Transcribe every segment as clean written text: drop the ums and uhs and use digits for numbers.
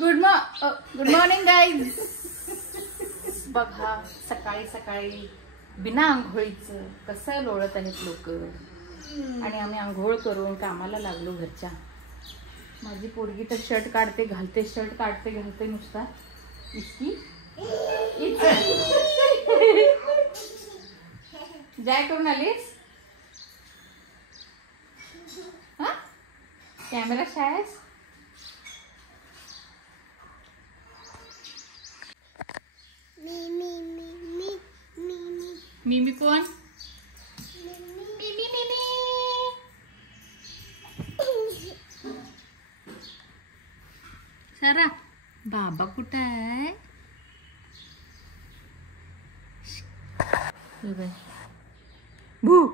Good morning guys. बघा सकाळी सकाळी बिना आंघोळीचं कसं लोळत आहेत लोक. आणि आम्ही आंघोळ करून कामाला लागलो घरच्या. माझी पोरगी तर शर्ट काढते घालते, शर्ट काढते घालते नुसता. इसकी जाय करून आलीस. हा कॅमेरा शाळेस. मिमी कोण? मिमी मिमी. सरा बाबा कुठं आहे? भू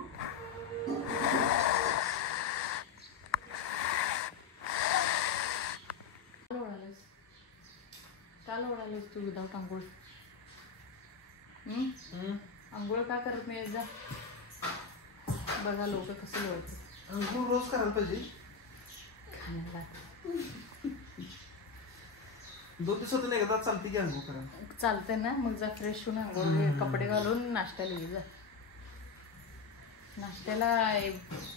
काल ओढालीस तू विदाउट आंघोळ. आंघोळ का करत नाही जा. बघा लोक कसं लोळतात. आंघोळ रोज करायला पाहिजे. खाण्याला 2 दिवसातून एकदा चालते की आंघोळ करायला. चालते ना. मग जा फ्रेश होऊन आंघोळ कपडे घालून नाश्त्याला ये जा. नाश्त्याला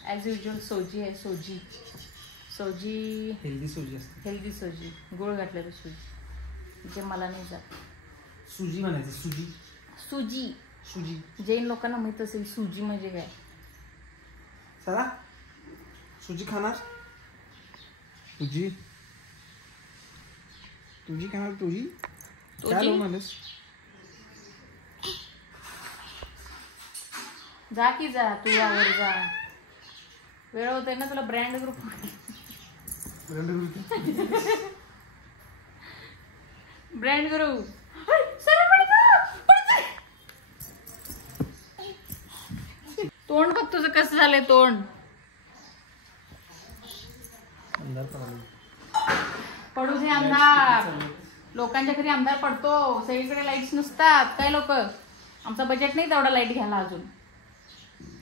ॲज युजल सोजी आहे. सोजी सोजी हेल्दी सोजी असते. हेल्दी सोजी गोळ घातलेलं सोजी. जे मला नाही जात. सुजी म्हणायचं. सुजी सुजी सुजी जैन लोकांना माहित असेल सुजी म्हणजे काय. सरा सुजी खाणार? तुझी तुझी खाणार? तुझी काय म्हणालीस? जा की जा तू यावर जा. वेळ होत आहे ना तुला. ब्रँड ग्रुप ब्रँड ग्रुप तोंड बघ तुझं कसं झालंय तोंड. पडू दे अंधार. लोकांच्या घरी अंधार पडतो. सगळीकडे लाईट्स नसतात. काय लोक आमचा बजेट नाही तेवढा लाईट घ्यायला अजून.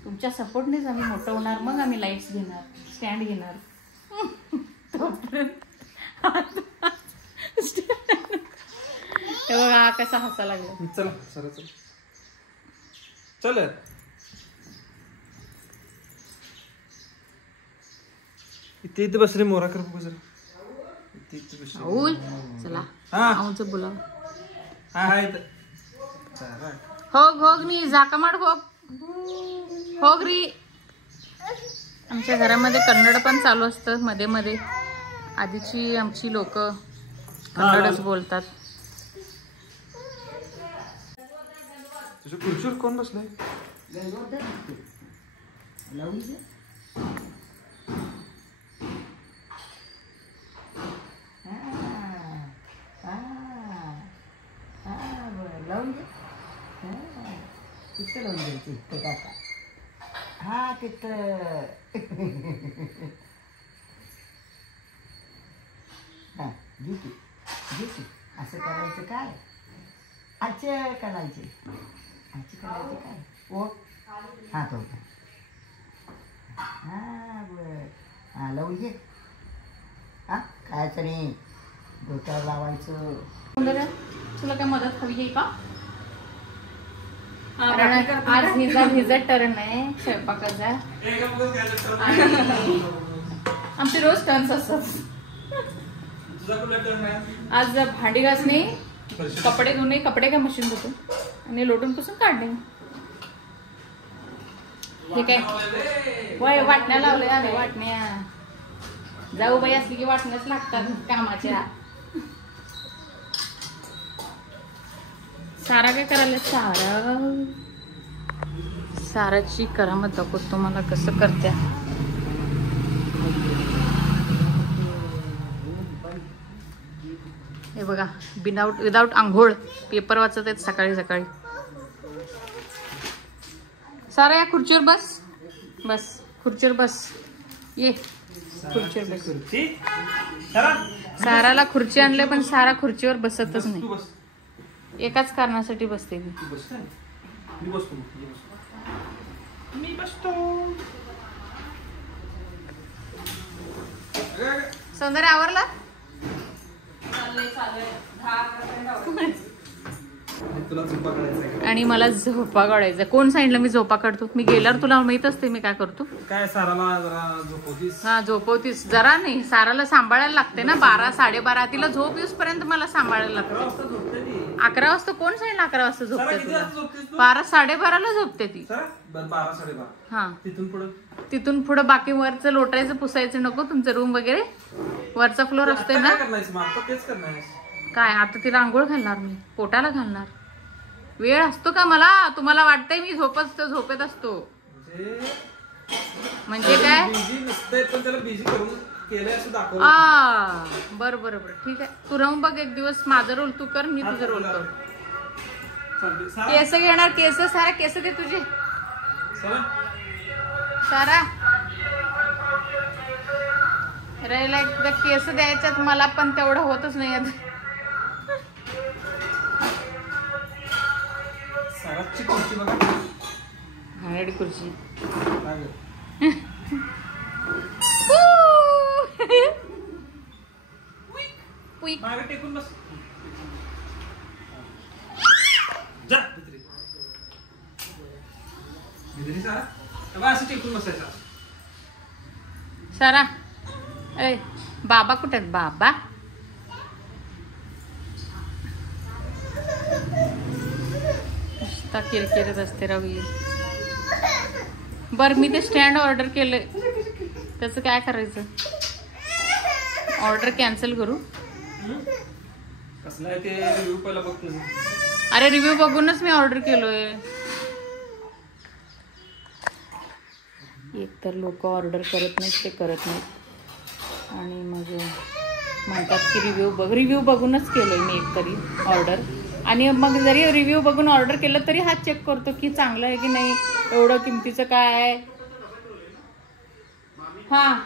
तुमच्या सपोर्टनेच आम्ही मोठं होणार. मग आम्ही लाईट्स घेणार, स्टँड घेणार. बघा कसा हसा लागला. चला सर चल चल. इथे बस रे. मोरा कर बघू जरा. इथे बस. चला हा आमचं बोला. हा हा होग होग नी झाकामाड होग होग री. आमच्या घरामध्ये कन्नड पण चालू असतं मध्ये मध्ये. आधीची आमची लोक कन्नडच बोलतात. तुझ्या खुर्चीवर कोण बसलाय? हा तिथं हा घेते घेते. असं करायचं काय? आजचे करायचे आजचे करायचे काय? ओ हा तो हा बर. हा लावून घे. हा खायचं नाही. डोक्यावर लावायचं. तुला काय मदत हवी आहे का? आज हिचा टर्न आहे स्वयंपाकाचा. आमचे रोज टर्न्स असतात. आज भांडी घासणे, कपडे धुणे. कपडे काय मशीन धुतो आणि लोटून पुसून काढणे. हे काय वय वाटण्या लावले. आले वाटण्या. जाऊ बाई असली की वाटण्याच लागतात कामाच्या. सारा काय करायला? साराची करामत दाखवतो तुम्हाला कसं करत्या. हे बघा विदाउट आंघोळ पेपर वाचत आहेत सकाळी सकाळी. सारा या खुर्चीवर बस. बस खुर्चीवर बस. ये खुर्चीवर बस. साराला खुर्ची आणले पण सारा खुर्चीवर बसतच नाही. एकाच कारणासाठी बसते मी. मी बसतो. सौंदर्य आवरला? तुला झोपा काढायचं आणि मला झोपा काढायचा. कोण सांगितलं मी झोपा काढतो? मी गेल्यावर तुला माहित असते मी काय करतो. काय साराला जरा झोपवतीस? हा झोपवतीस. जरा नाही, साराला सांभाळायला लागते ना. 12 12:30 तिला झोप येऊस पर्यंत मला सांभाळायला लागते. 11 वाजता झोपते ती. 11 वाजता कोण सांगितलं 11 वाजता सारा झोपते किती तुला? वाजता झोपतेस तू? 12 12:30 झोपते ती. सारा? बरं 12 12:30. हा तिथून पुढे तिथून पुढे बाकी वरचं लोटायचं पुसायचं नको. तुमचं रूम वगैरे वरचा फ्लोर असतोय ना. काय करणार? आता तेच करणार. काय आता तिला आंघोळ घालणार मी, पोटाला घालणार. वेळ असतो का मला? तुम्हाला वाटतंय मी झोपेत असतो म्हणजे काय? बिझी नसतंय पण त्याला बिझी करून केलंय असं दाखवलं. बरं बरं बरं ठीक आहे. तू राहून बघ एक दिवस. माझा रोल तू कर, मी तुझा रोल कर. चालतंय. सारा? केस घेणार. केस सारा केस दे तुझे. सारा? सारा राहिला एकदा केस द्यायच्यात मला, पण तेवढं होतच नाही आता. साराची खुर्ची बघा. हार्ड खुर्ची. काय गं? मागे टेकून बस. जा भितरी. भितरी सारा. तेव्हा असं टेकून बसायचं. सारा ए बाबा कुठे आहेत? बाबा नुसता किरकिरत असते रवी. बर मी ते स्टँड ऑर्डर केलंय, त्याचं काय करायचं? ऑर्डर कॅन्सल करू? कसलं आहे ते रिव्ह्यू पहिला बघतो. अरे रिव्ह्यू बघूनच मी ऑर्डर केलोय. एक तर लोक ऑर्डर करत नाहीत, ते करत नाहीत आणि मग म्हणतात की रिव्ह्यू बघूनच केलोय मी एक तरी ऑर्डर. आणि मग जरी रिव्ह्यू बघून ऑर्डर केलं तरी हा चेक करतो की चांगलं आहे की नाही, एवढं किमतीचं काय आहे. हा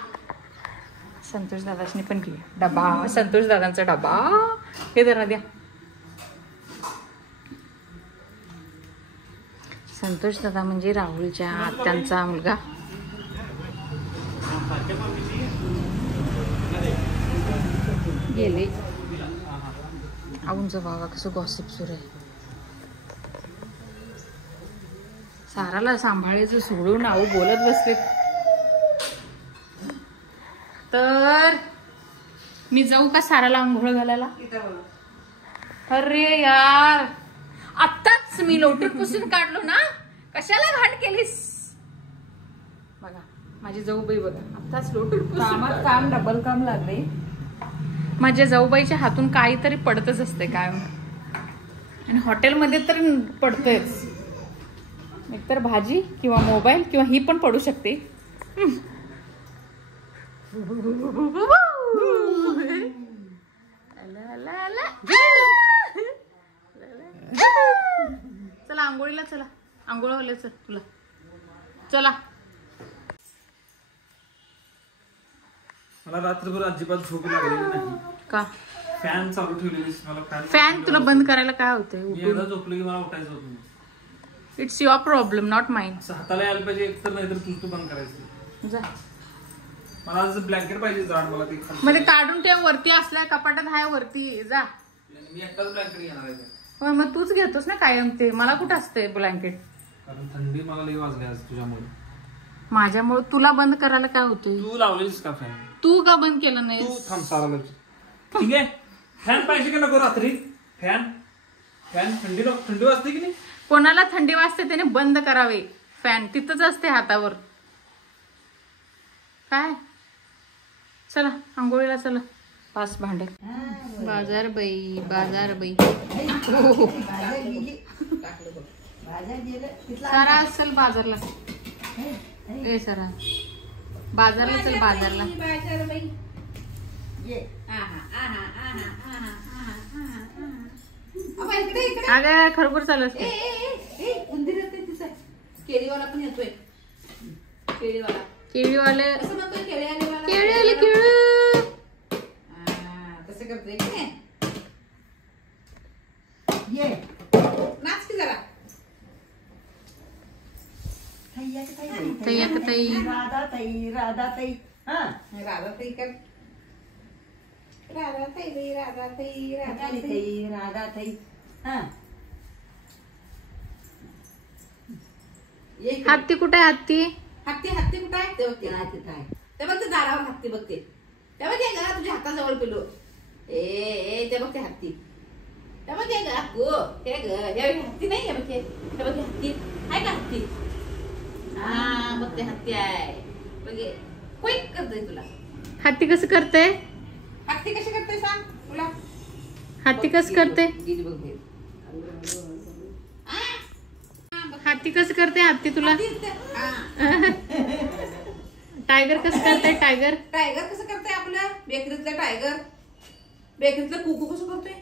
संतोष दादाशनी पण घे डबा. संतोष दादांचा डबा हे जरा द्या. संतोष दादा म्हणजे राहुलच्या आत्यांचा मुलगा. गेले आऊंचं बाबा कसं गॉसिप सुरू आहे. साराला सांभाळायचं सोडून आऊ बोलत बसले. तर मी जाऊ का साराला आंघोळ घालायला? अरे यार आत्ताच मी लोटून पुसून काढलो ना, कशाला घाण केलीस? बघा माझी जाऊबाई बघा, आत्ताच लोटून कामात काम डबल काम लागले. माझ्या जाऊबाईच्या हातून काहीतरी पडतच असते काय, आणि हॉटेलमध्ये तर पडतंच. एकतर भाजी किंवा मोबाईल किंवा ही पण पडू शकते. चला आंघोळीला चला, आंघोळ व्हायचं तुला. चला. मला रात्रभर अजिबात झोप लागलेली नाही. का? फॅन चालू ठेवलेलीस. मला फॅन तुला बंद करायला काय होतंय? एकदा झोपलं की मला उठायचं होत नाही. It's your problem not mine. हाताला यायला पाहिजे एकतर, नाही तर तू बंद करायचं. जा. मला आज ब्लँकेट पाहिजे जाड. मला ते मध्ये काढून ठेव, वरती असल्या कपाटात हाय वरती. जा. मी एकटाच ब्लँकेट घेणार आहे. होय मग तूच घेतोस ना कायम ते. मला कुठं असते ब्लँकेट? कारण थंडी मला लई वाजली आज तुझ्यामुळे. माझ्यामुळे तुला बंद करायला काय होतंय? तू लावलेलीस का फॅन? तू का बंद केलं नाही? तू थांब सारा. ठीक आहे फॅन पाहिजे की नको रात्री? फॅन फॅन थंडी वाजते की नाही? कोणाला थंडी वाजते त्याने बंद करावे फॅन. तिथंच असते हातावर. काय चला आंघोळीला चला. पाच भांड. बाजार बाई बाजार बाई. सारा असेल बाजारला. ए सरा बाजारला चल बाजारला. अगं खरोखर चालू असते. केळीवाला पण येतोय. केळीवाला केळीवाले असं म्हणतोय केळीवाला. केळी आले केळी. तसं करतोय की नाही? ये नाच की जरा. ताई आता ताई राधा ताई हा राधा ताई कर. राधाताई राधाताई राधाताई राधाताई राधाताई हा हत्ती कुठे आहे हत्ती? हत्ती हत्ती कुठं आहे ते बघते काय ते बघते दारावर हत्ती बघते ते बघते घरा तुझ्या हाताजवळ पिलो ए ते बघते हत्ती ते बघते घरा गो हे हत्ती नाही आहे बघते ते बघते हत्ती आहे का हत्ती हा बघते हत्ती आहे बघे क्विक करते तुला हत्ती कसं करते? हत्ती कशी करते सांग तुला हत्ती कसं करते? गेली बघते हत्ती कसं करते? हत्ती तुला हा टायगर कसं करते? टायगर टायगर कसं करते आपलं बेकरीतलं टायगर बेकरीतलं कुकू कसं करतोय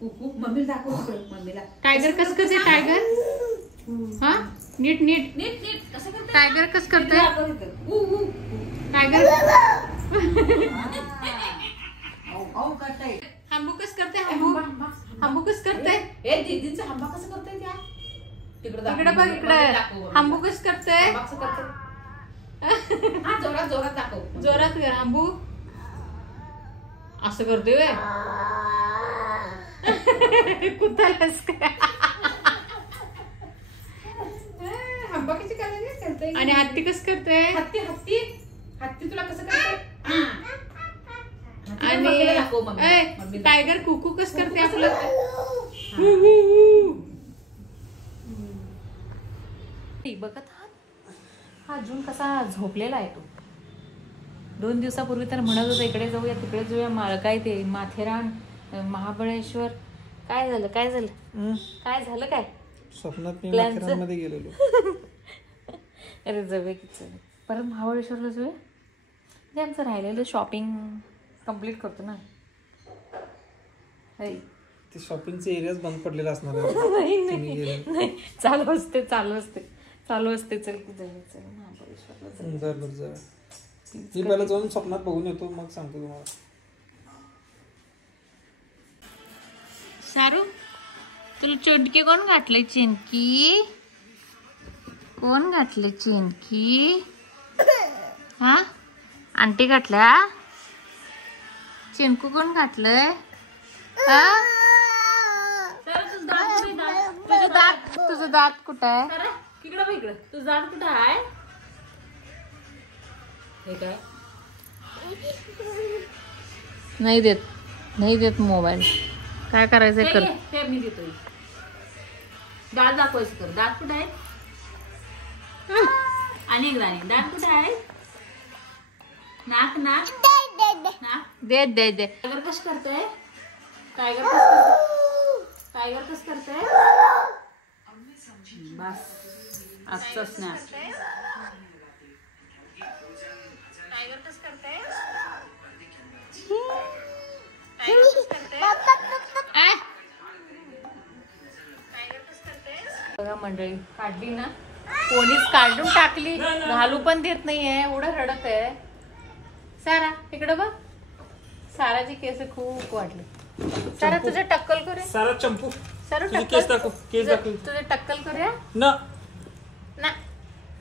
कुकू मम्मीला दाखव मम्मीला टायगर कसं करते? टायगर हा नीट नीट नीट नीट कसं करते टायगर कसं करते? टायगर औ करताय हंबू कसं करते? हंबू हंबू कसं करते? ए दीदींचा हंबा कसं करते त्या इकडे बघ इकडे हंबू कसं करते? हंबा कसं करते हा जोरात जोरात दाखव जोरात कर हंबू असं करते वे कुत्तालाच काय हंबा कशी करते आणि हत्ती कसं करते? हत्ती हत्ती हत्ती तुला कसं करते आणि टायगर कुकू कसं करते आपलं? बघत हा जून कसा झोपलेला आहे तो 2 दिवसापूर्वी तर म्हणत होता इकडे जाऊया तिकडे जाऊया काय ते माथेरान महाबळेश्वर काय झालं काय झालं काय झालं काय स्वप्नात मी Plans. माथेरानमध्ये गेलेलो. अरे जाऊया की चल परत महाबळेश्वरला जाऊया म्हणजे आमचं राहिलेलं शॉपिंग कम्प्लीट करतो ना. ते शॉपिंगचे एरियाज बंद पडलेला असणार आहे. तुम्ही गेले. नाही चालू असते चल की जाऊया चल महाबळेश्वरला जाऊया. बरं जाऊया. मी पहिला जाऊन स्वप्नात बघून येतो मग सांगतो तुम्हाला. सारू तुला चोंडकी कोण घातले? चिनकी कोण घातले? चिनकी हा आंटी घातल्या? चिनकू कोण घातलंय? हा तुझं दात कुठं आहे? इकडं बघ इकडं तुझं दात कुठं आहे हे काय नाही देत मोबाईल काय करायचंय कर. हे मी देतोय दात दाखवायचं कर दात कुठं आहे आणि एकदा दात कुठं आहे नाक नाक नाक दे टायगर कसं करतोय टायगर कसं करतोय बस आजचा स्नॅप टायगर कसं करते? बघा मंडळी काढली ना कोणीच काढून टाकली घालू पण देत नाहीये एवढं रडत आहे. सारा इकडे बघ साराची केस खूप वाटली. सारा तुझे टक्कल करूया. सारा चंपू सारा तुझे केस दाखव केस दाखव. तुझे टक्कल करूया ना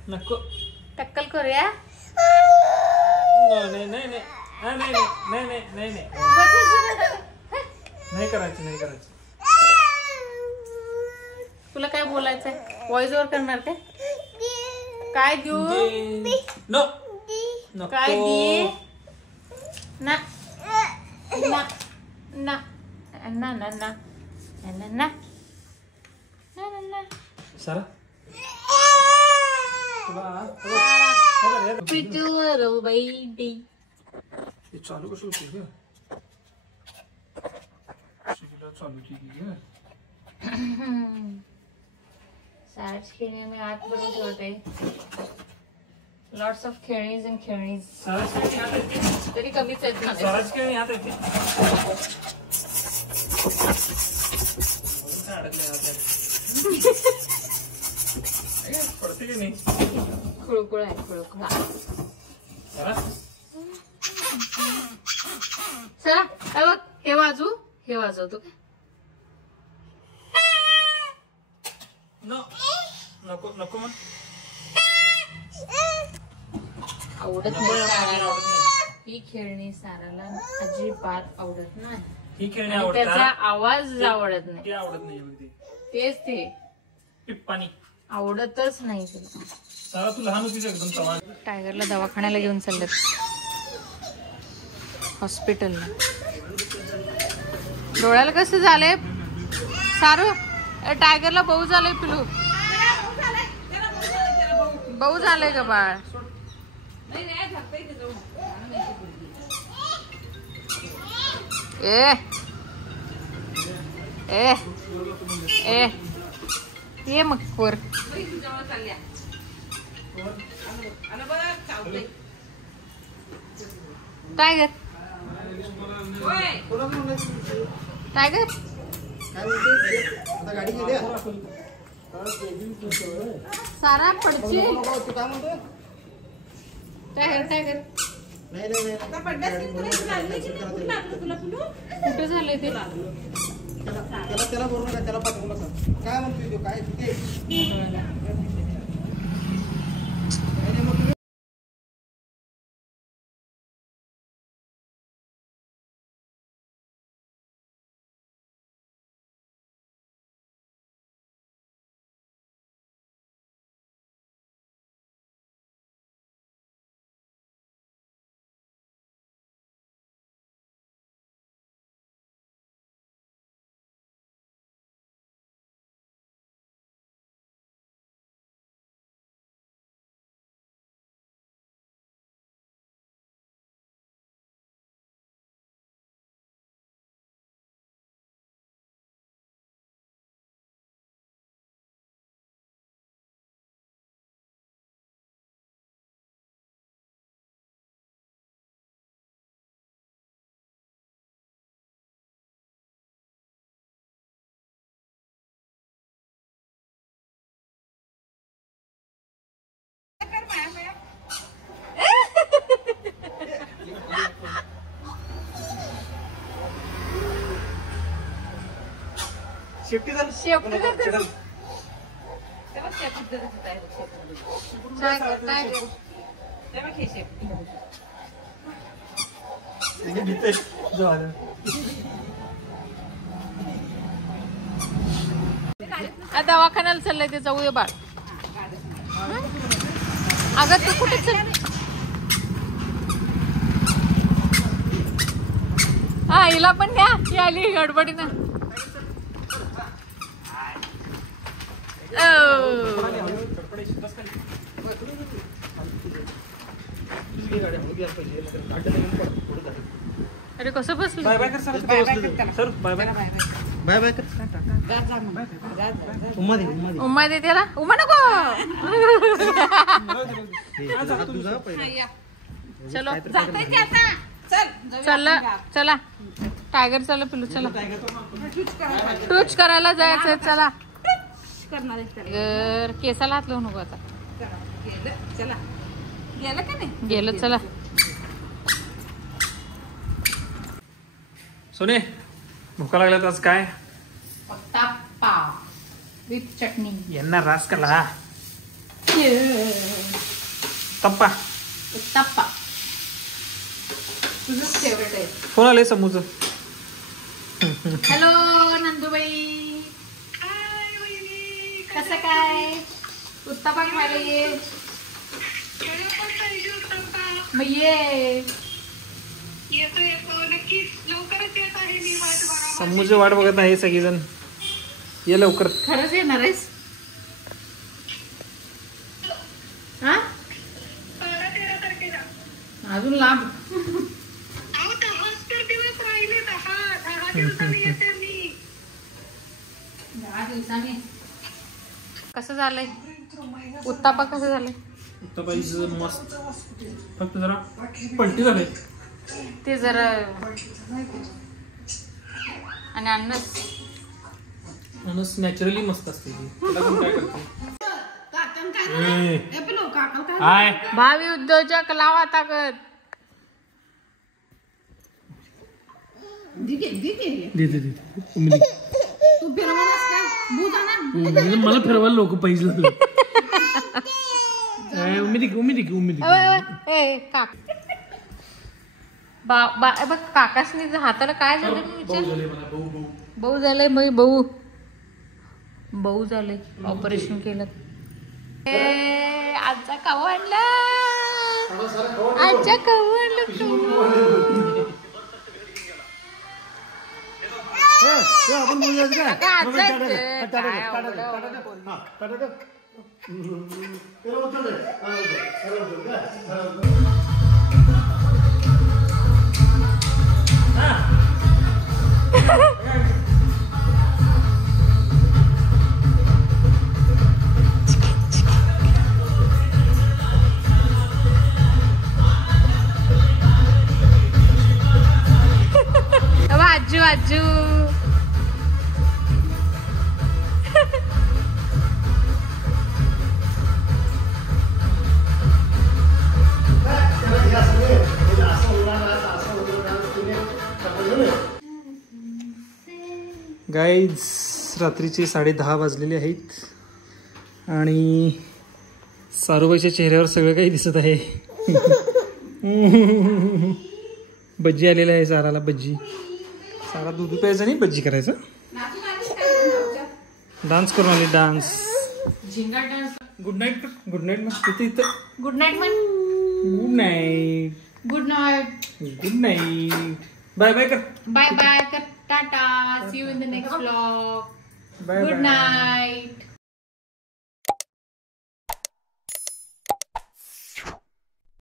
नको टक्कल करूया. नाही नाही नाही नाही नाही नाही नाही नाही नाही नाही करायचं. तुला काय बोलायचंय? व्हॉइस ओव्हर करणार काय देऊ? नो नको. काय दे ना ना ना ना ना ना ना ना ना ना सारा Pretty little baby. हे चालू कसं होतं ग? चालू केली ग. साराच खेळणे मी आत बरोबर ठेवते. लॉट्स ऑफ खेळणीज अँड खेळणीज. तरी कमीच आहेत माझे. साराच खेळणी हात येते. पडते की नाही? खुळखुळ आहे खुळखुळा. चला बघ हे वाजवतो का? नको नको मग आवडत नाही. ही खेळणी साराला अजिबात आवडत नाही. ही खेळणी आणि त्याचा आवडतात, आवाज आवडत नाही. ते आवडत नाही बघ ते. तेच ते पिप्पानी आवडतच नाही तिला. सारा तू लहान होतीस एकदम तेव्हा. टायगरला दवाखान्याला घेऊन चाललेत, हॉस्पिटलला. डोळ्याला कसं झालंय सारू? टायगरला बहु झालंय पिलू, बहु झालंय का बाळ? ए ए ए ये मग वर. टायगर टायगर सारा पडचे. टायगर टायगर कुठे झालंय ते? त्याला बोलू नका, त्याला पाठवू नका. काय म्हणतोय तो? काय शेफ्टी झालं. शेफ्टी दवाखान्याला चाललंय ते, जाऊया बाळ. अगं तू कुठे चल? हा हिला पण न्या, ही आली गडबडीनं. अरे कसं बसलं? बाय बाय कर sir. Sir bye bye. Bye bye कर. उम्मा दे त्याला. उम्मा नको. चलो चला चला टायगर चला पिलू चला. टूच करायला जायचंय चला. टायगर केसाला हात लावू नको आता. गेलं चला. सोने भुका लागल्यात आज काय? उत्तप्पा विथ चटणी. यांना रास कला तप्पा. उत्तप्पा तुझंच फेवरेट आहे. फोन आले समूच. हॅलो नंदूबाई, कसं काय? उत्तप्पा खायला ये. मग ये. समूची वाट बघत नाही सगळीजण. ये लवकर. खरंच येणार आहेस? हा अजून लांब. 10 दिवसांनी. कसं झालंय उत्तप्पा? कसं झालंय? उत्तप्पाचं मस्त. फक्त जरा पलटी झाले ते जरा. आणि अनस नॅचरली मस्त असते ती. त्याला पण काय करते? हाय भावी उद्योजक लावा ताकद. मला फिरवायला लोक पैसे उमेदी. बघ काकासनी हाताला काय झालं मी भाऊ विचार झाले मला भाऊ भाऊ भाऊ झालंय मग भाऊ झालंय ऑपरेशन केलं आजचा खाऊ आणला आजच्या खाऊ आणलं आपण बोलूया आजू आजू गाईज रात्रीचे 10:30 वाजलेले आहेत आणि सारूबाईच्या चेहऱ्यावर सगळं काही दिसत आहे. भज्जी आलेला आहे साराला. भज्जी सारा दूध प्यायचं नाही भज्जी करायचं. डान्स करून आले डान्स. झिंगा dance. Good night. Good night मग तिथे इथं गुड नाईट म्हण. Good night. Good night. Good night. Bye bye कर. बाय बाय कर. Tata. See you in the next vlog. Bye good night.